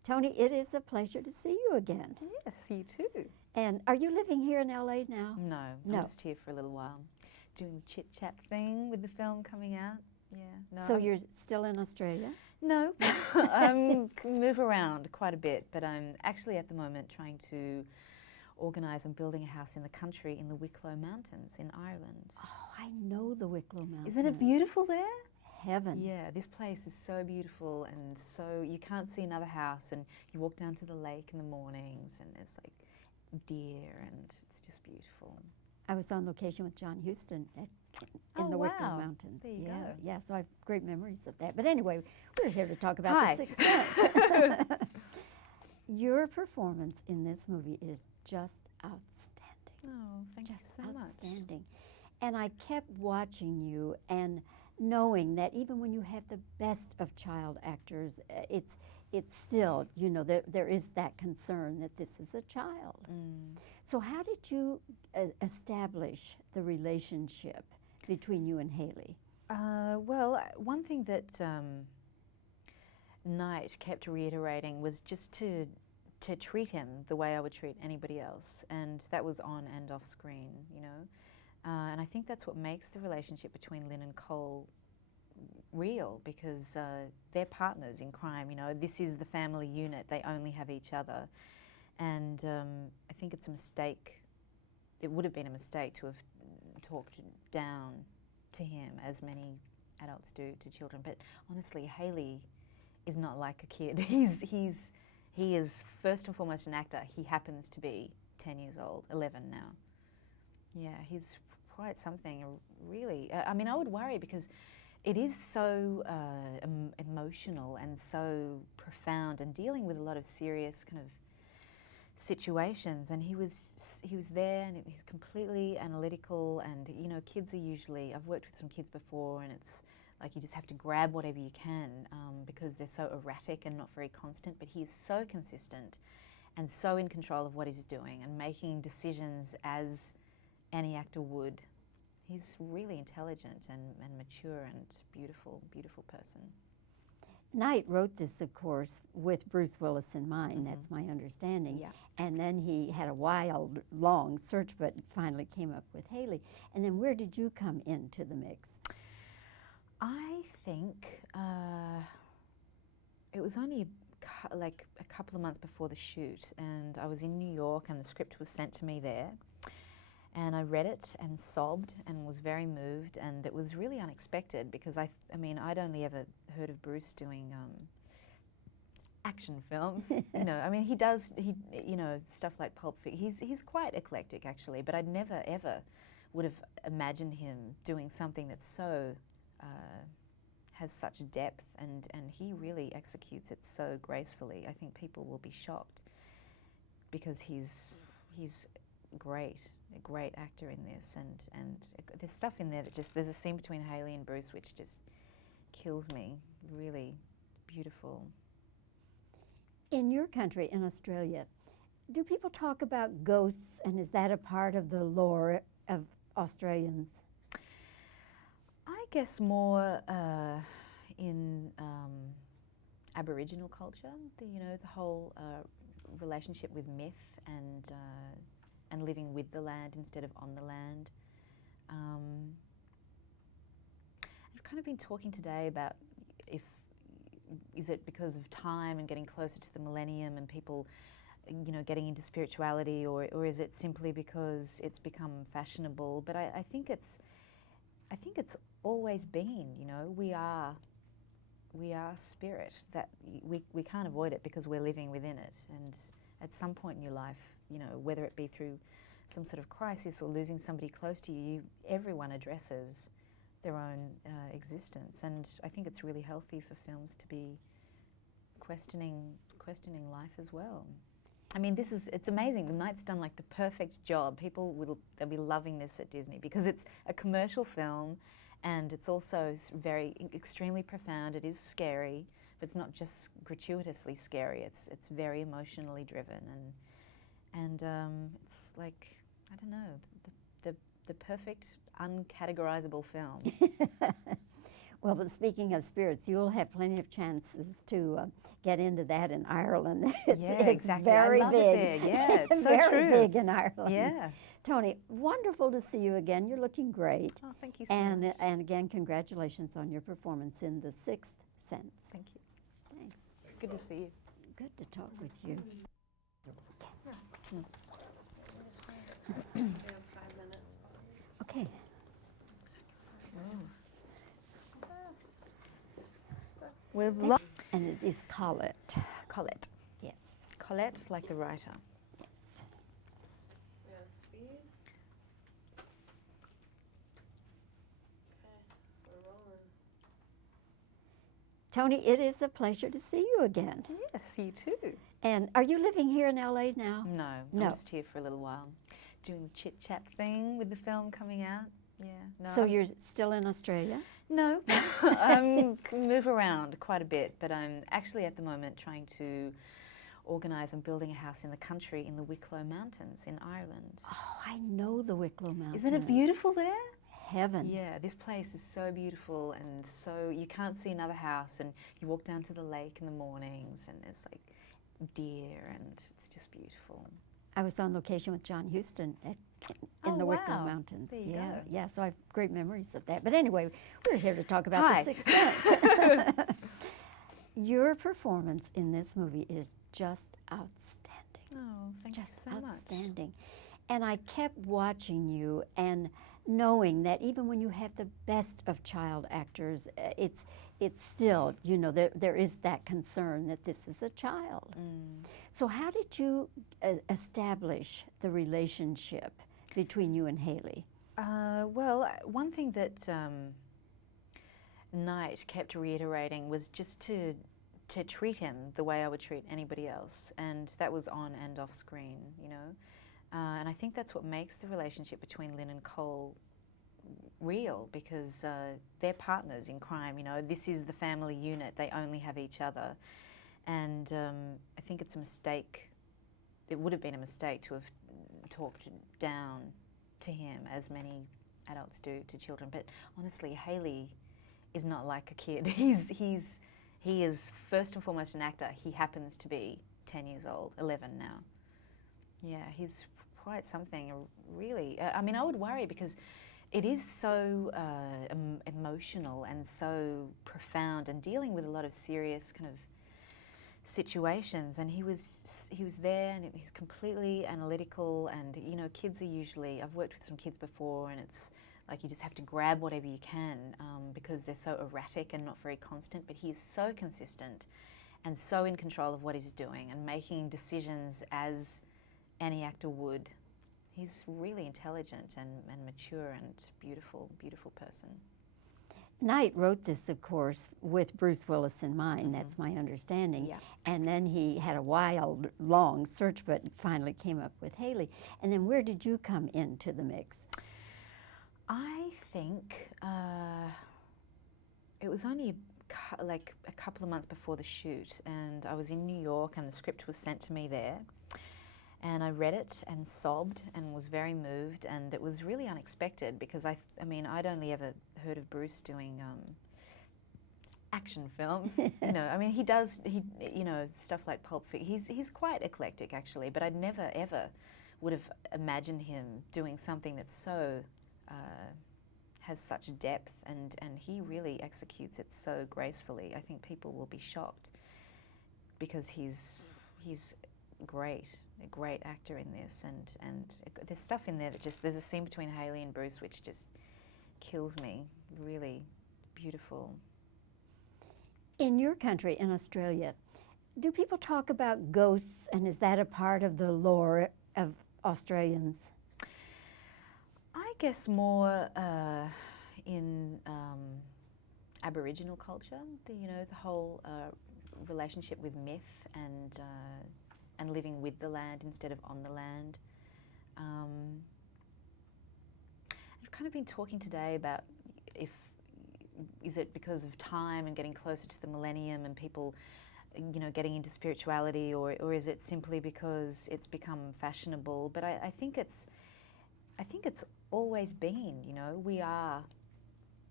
Toni, it is a pleasure to see you again. Yes, you too. And are you living here in LA now? No, No. I'm just here for a little while, doing the chit-chat thing with the film coming out. Yeah, no. So you're still in Australia? No, move around quite a bit, but I'm actually at the moment trying to organise and building a house in the country in the Wicklow Mountains in Ireland. Oh, I know the Wicklow Mountains. Isn't it beautiful there? Heaven. Yeah, this place is so beautiful, and so you can't see another house, and you walk down to the lake in the mornings, and there's like deer, and it's just beautiful. I was on location with John Huston in Oh, the Wicklow wow. Mountains. There you yeah, go. yeah. So I have great memories of that. But anyway, we're here to talk about Hi. The Sixth Sense. Your performance in this movie is just outstanding. Oh, thank you Just so much. outstanding. And I kept watching you and knowing that even when you have the best of child actors, it's still, you know, there is that concern that this is a child. Mm. So how did you establish the relationship between you and Haley? Well, one thing that Knight kept reiterating was just to treat him the way I would treat anybody else, and that was on and off screen, you know. And I think that's what makes the relationship between Lynn and Cole real, because they're partners in crime, you know. This is the family unit, they only have each other. And I think it's a mistake, it would have been a mistake to have talked down to him as many adults do to children. But honestly, Haley is not like a kid. He is first and foremost an actor. He happens to be 10 years old, 11 now. Yeah, he's quite something, really. I mean, I would worry because it is so emotional and so profound and dealing with a lot of serious kind of situations, and he was there, and he's completely analytical, and you know, kids are usually, I've worked with some kids before, and it's like you just have to grab whatever you can because they're so erratic and not very constant, but he's so consistent and so in control of what he's doing and making decisions as any actor would. He's really intelligent and mature and beautiful, beautiful person. Knight wrote this, of course, with Bruce Willis in mind, that's my understanding. Yeah. And then he had a wild, long search, but finally came up with Haley. And then where did you come into the mix? I think it was only like a couple of months before the shoot, and I was in New York, and the script was sent to me there. And I read it and sobbed and was very moved, and it was really unexpected because I mean, I'd only ever heard of Bruce doing action films. You know, I mean, he you know, stuff like Pulp Fiction. He's quite eclectic actually, but I'd never ever would have imagined him doing something that's so has such depth, and he really executes it so gracefully. I think people will be shocked because he's a great actor in this, and there's stuff in there that just, there's a scene between Haley and Bruce which just kills me, really beautiful. In your country, in Australia, do people talk about ghosts, and is that a part of the lore of Australians? I guess more in Aboriginal culture, you know, the whole relationship with myth and living with the land instead of on the land. I've kind of been talking today about is it because of time and getting closer to the millennium and people, you know, getting into spirituality, or is it simply because it's become fashionable? But I think it's always been, you know, we are spirit, that we can't avoid it because we're living within it, and at some point in your life, you know, whether it be through some sort of crisis or losing somebody close to you, everyone addresses their own existence, and I think it's really healthy for films to be questioning life as well. I mean, it's amazing. The Knight's done like the perfect job. They'll be loving this at Disney because it's a commercial film, and it's also extremely profound. It is scary, but it's not just gratuitously scary. It's very emotionally driven, and it's like, I don't know, the perfect uncategorizable film. Well, but speaking of spirits, you'll have plenty of chances to get into that in Ireland. It's, Yeah, it's exactly. very I love big. it there. Yeah, it's so very true. big in Ireland. Yeah. Toni, wonderful to see you again. You're looking great. Oh, thank you so much. And again, congratulations on your performance in The Sixth Sense. Thank you. Thanks. Good to see you. Good to talk with you. Okay. With And it is Collette. Collette. Yes. Collette, like the writer. Yes. We have speed. Okay, we're rolling. Toni, it is a pleasure to see you again. Yes, you too. And are you living here in LA now? No, No. I'm just here for a little while. Doing the chit-chat thing with the film coming out. Yeah. No, So you're still in Australia? No, move around quite a bit, but I'm actually at the moment trying to organise and building a house in the country in the Wicklow Mountains in Ireland. Oh, I know the Wicklow Mountains. Isn't it beautiful there? Heaven. Yeah, this place is so beautiful, and so you can't see another house, and you walk down to the lake in the mornings, and there's like deer, and it's just beautiful. I was on location with John Huston in Oh, the Wicklow wow. Mountains. There you yeah, go. yeah. So I have great memories of that. But anyway, we're here to talk about Hi. The Sixth Sense. Your performance in this movie is just outstanding. Oh, thank Just you so much. outstanding. And I kept watching you and knowing that even when you have the best of child actors, it's still, you know, there is that concern that this is a child. So how did you establish the relationship between you and Haley? Well, one thing that Knight kept reiterating was just to treat him the way I would treat anybody else, and that was on and off screen, you know. And I think that's what makes the relationship between Lynn and Cole real, because they're partners in crime, you know. This is the family unit, they only have each other. And I think it's a mistake, it would have been a mistake to have talked down to him as many adults do to children. But honestly, Haley is not like a kid. He is first and foremost an actor. He happens to be 10 years old, 11 now. Yeah, he's quite something, really. I mean, I would worry because it is so emotional and so profound and dealing with a lot of serious kind of situations, and he was there, and he's completely analytical, and you know, kids are usually, I've worked with some kids before, and it's like you just have to grab whatever you can because they're so erratic and not very constant, but he's so consistent and so in control of what he's doing and making decisions as any actor would. He's really intelligent and mature and beautiful person. Knight wrote this, of course, with Bruce Willis in mind. That's my understanding. Yeah. And then he had a wild, long search, but finally came up with Haley. And then where did you come into the mix? I think it was only like a couple of months before the shoot, and I was in New York, and the script was sent to me there. And I read it and sobbed and was very moved, and it was really unexpected because I mean, I'd only ever heard of Bruce doing action films. You know, I mean, he you know, stuff like Pulp Fiction. He's quite eclectic actually, but I'd never ever would have imagined him doing something that's so has such depth, and he really executes it so gracefully. I think people will be shocked because he's great, a great actor in this, and there's stuff in there that just, there's a scene between Haley and Bruce which just kills me, really beautiful. In your country, in Australia, do people talk about ghosts, and is that a part of the lore of Australians? I guess more in Aboriginal culture, you know, the whole relationship with myth and living with the land instead of on the land. I've kind of been talking today about is it because of time and getting closer to the millennium and people, you know, getting into spirituality, or is it simply because it's become fashionable? But I think it's always been, you know, we are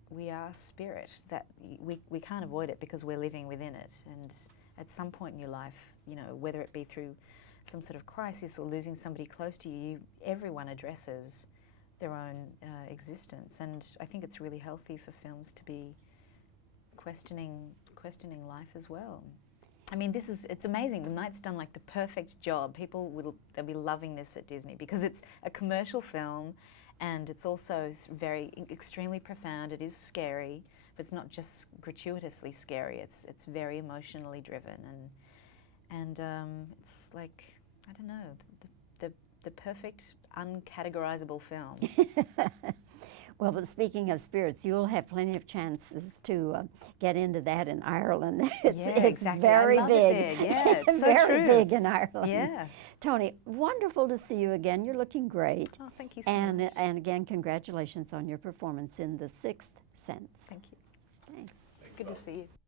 we are spirit, that we can't avoid it because we're living within it. And at some point in your life, you know, whether it be through some sort of crisis or losing somebody close to you, everyone addresses their own existence. And I think it's really healthy for films to be questioning life as well. I mean, it's amazing. The Night's done like the perfect job. They'll be loving this at Disney because it's a commercial film, and it's also extremely profound. It is scary, but it's not just gratuitously scary. It's very emotionally driven, and it's like, I don't know, the perfect uncategorizable film. Well, but speaking of spirits, you'll have plenty of chances to get into that in Ireland. It's Exactly. very I love big. it there. Yeah, it's so very true. big in Ireland. Yeah. Toni, wonderful to see you again. You're looking great. Oh, thank you so much. And again, congratulations on your performance in The Sixth Sense. Thank you. Thanks. Good to see you.